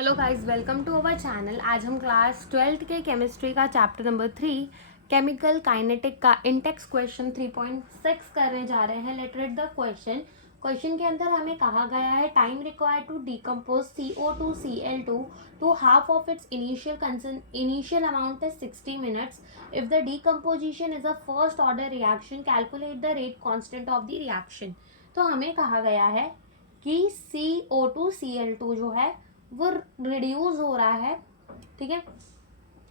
Hello guys, welcome to our channel. आज हम class 12th के केमिस्ट्री का चैप्टर नंबर 3 केमिकल काइनेटिक का इंटेक्स क्वेश्चन 3.6 करने जा रहे हैं। लेट रीड द क्वेश्चन के अंदर हमें कहा गया है time required to decompose CO2 Cl2 to half of its initial amount is 60 minutes. If the decomposition is a first order reaction, calculate the rate constant of the reaction. तो हमें कहा गया है कि CO2 Cl2 जो है वो reduce हो रहा है, ठीक है,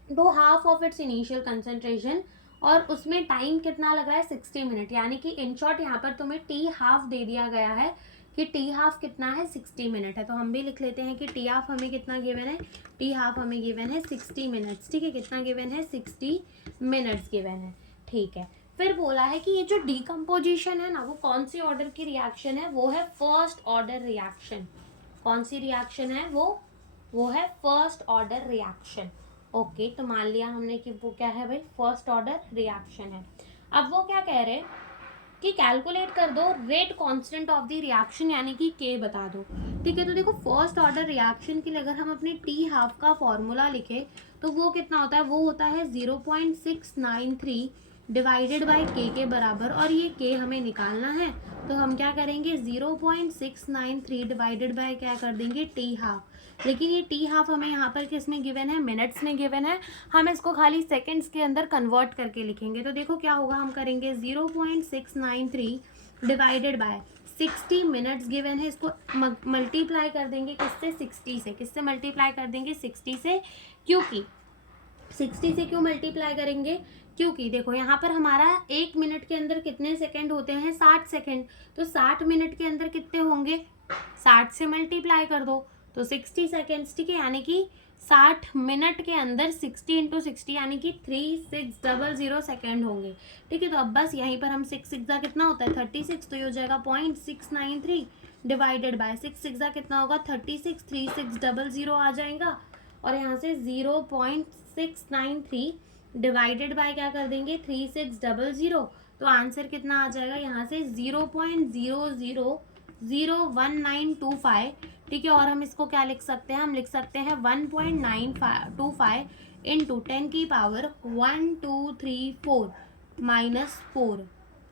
to half of its initial concentration, और उसमें टाइम कितना लग रहा है 60 मिनट। यानी कि इन शॉर्ट यहाँ पर तुम्हें टी हाफ दे दिया गया है कि टी हाफ कितना है 60 मिनट है। तो हम भी लिख लेते हैं कि टी हाफ हमें कितना गिवन है, टी हाफ हमें गिवन है 60 मिनट्स, ठीक है। कितना गिवन है 60 मिनट्स गिवन है, ठीक है। फिर बोला है कि ये जो डिकम्पोजिशन है ना, वो कौन सी ऑर्डर की रिएक्शन है, वो है फर्स्ट ऑर्डर रिएक्शन। कौन सी रिएक्शन है वो है फर्स्ट ऑर्डर रिएक्शन। ओके, तो मान लिया हमने कि वो क्या है भाई, फर्स्ट ऑर्डर रिएक्शन है। अब वो क्या कह रहे हैं कि कैलकुलेट कर दो rate constant of the reaction, यानी कि के बता दो, ठीक है। तो देखो, फर्स्ट ऑर्डर रिएक्शन के लिए अगर हम अपने टी हाफ का फॉर्मूला लिखे तो वो कितना होता है, वो होता है 0.693 डिवाइडेड बाय के बराबर, और ये के हमें निकालना है। तो हम क्या करेंगे, 0.693 डिवाइडेड बाय क्या कर देंगे, टी हाफ। लेकिन ये टी हाफ हमें यहाँ पर किस में गिवन है, मिनट्स में गिवन है। हम इसको खाली सेकंड्स के अंदर कन्वर्ट करके लिखेंगे। तो देखो क्या होगा, हम करेंगे 0.693 डिवाइडेड बाय 60 मिनट्स गिवन है, इसको मल्टीप्लाई कर देंगे किससे, 60 से। किससे मल्टीप्लाई कर देंगे, 60 से। क्योंकि 60 से क्यों मल्टीप्लाई करेंगे, क्योंकि देखो यहाँ पर हमारा 1 मिनट के अंदर कितने सेकंड होते हैं, 60 सेकंड। तो 60 मिनट के अंदर कितने होंगे, 60 से मल्टीप्लाई कर दो तो 60 सेकेंड्स, ठीक है। यानी कि 60 मिनट के अंदर 60 इंटू 60 यानी कि 3600 सेकेंड होंगे, ठीक है। तो अब बस यहीं पर हम 6 सिक्सा कितना होता है 36, तो ये हो जाएगा 0.693 डिवाइडेड बाय 6 सिक्सा कितना होगा 36, 3600 आ जाएगा। और यहाँ से 0.693 डिवाइडेड बाय क्या कर देंगे 3600, तो आंसर कितना आ जाएगा यहाँ से 0.000195, ठीक है। और हम इसको क्या लिख सकते हैं, हम लिख सकते हैं 1.925 इंटू 10 की पावर 1234 -4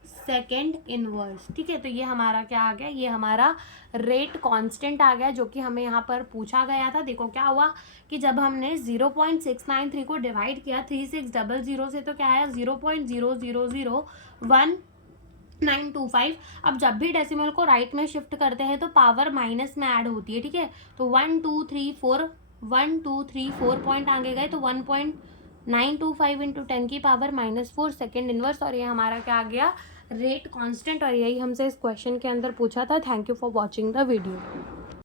सेकेंड इनवर्स, ठीक है। तो ये हमारा क्या आ गया, ये हमारा रेट कांस्टेंट आ गया, जो कि हमें यहाँ पर पूछा गया था। देखो क्या हुआ कि जब हमने 0.693 को डिवाइड किया 3600 से, तो क्या आया 0.000195। अब जब भी डेसिमल को राइट में शिफ्ट करते हैं तो पावर माइनस में ऐड होती है, ठीक है। तो 1234 पॉइंट आगे गए तो 1.925 इंटू 10 की पावर -4 सेकेंड इनवर्स, और ये हमारा क्या आ गया, रेट कांस्टेंट। और यही हमसे इस क्वेश्चन के अंदर पूछा था। Thank you for watching the video.